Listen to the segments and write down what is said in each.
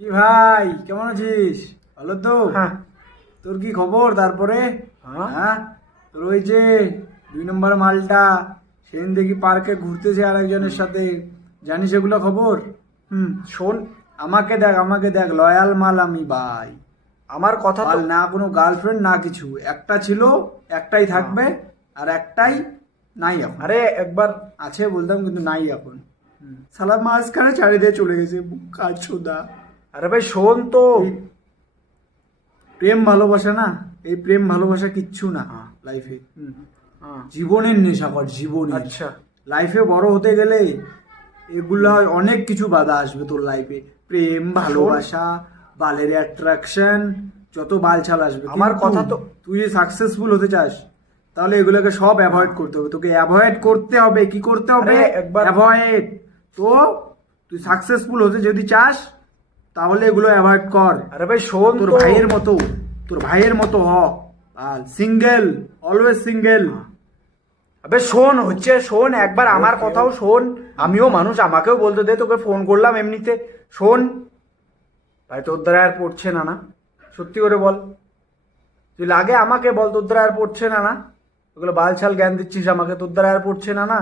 কি ভাই, কেমন আছিস? ভালো তো? হ্যাঁ। তোর কি খবর তারপরে? হ্যাঁ? হ্যাঁ, তোর ওই যে 2 নম্বর মালটা সেদিন দেখি পার্কে ঘুরতেছে আরেকজনের সাথে, জানিস এগুলো খবর? শোন, আমাকে দেখ, লয়াল মাল আমি ভাই। আমার কথা তো মাল না, কোনো গার্লফ্রেন্ড না কিছু, একটা ছিল, একটাই থাকবে, আর একটাই নাই এখন। আরে একবার আছে বলতাম, কিন্তু নাই এখন। সালা মাঝখানে ছাড়ি দিয়ে চলে গেছে, বুকা চোদা। আরে ভাই শোন তো। প্রেম ভালোবাসা না, এই প্রেম ভালোবাসা কিচ্ছু না লাইফে। হ্যাঁ। জীবনের নেশা কর, জীবনের। আচ্ছা। লাইফে বড় হতে গেলে এগুলা অনেক কিছু বাধা আসবে তোর লাইফে। প্রেম ভালোবাসা, বালের অ্যাট্রাকশন, যত বালছাল আসবে। আমার কিন্তু কথা তো তুই যদি সাকসেসফুল হতে চাস, তাহলে এগুলোকে সব অ্যাভয়েড করতে হবে। তোকে অ্যাভয়েড করতে হবে। কি করতে হবে? আরে একবার অ্যাভয়েড। তো তুই সাকসেসফুল হতে যদি চাস, তাহলে এগুলো অ্যাভয়েড কর। আরে ভাই শোন তোর তো। ভাইয়ের মতো হ। Single, always single. আবে শোন, শোন একবার আমার Okay. কথাও শোন। আমিও মানুষ, আমাকেও বলতে দে। তোকে ফোন করলাম এমনিতে। শোন ভাই, তোর দ্বারা আর পড়ছে না, না? সত্যি করে বল, তুই লাগে আমাকে বল, তোর দ্বারা আর পড়ছে না, না? ওগুলো বালছাল জ্ঞান দিচ্ছিস আমাকে, তোর দ্বারা আর পড়ছে না, না?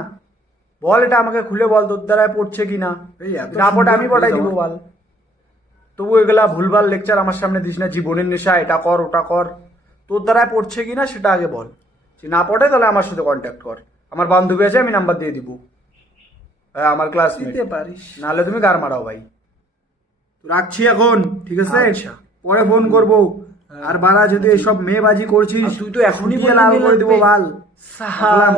বল, এটা আমাকে খুলে বল, তোর দ্বারা পড়ছে কি না? এই এত না পড়ে সুন্দর আমি পড়াই face দিব আমার। বল। তবু এগুলা ভুলভাল লেকচার আমার সামনে দিস না। জীবনের নেশা, এটা কর ওটা কর। তোর দ্বারায় পড়ছে কিনা সেটা আগে বল। যদি না পড়ে তাহলে আমার সাথে কন্ট্যাক্ট কর। আমার বান্ধবী আছে, আমি নাম্বার দিয়ে দিব। হ্যাঁ, আমার ক্লাসমেট। দিতে পারিস। নাহলে তুমি গার মারাও ভাই। রাখছি এখন, ঠিক আছে? আচ্ছা। পরে ফোন করব। আর বাড়া যদি এসব মেয়েবাজি করছিস, আর তুই তো এখনই দিয়ে লাল করে দিব বাল। সালাম।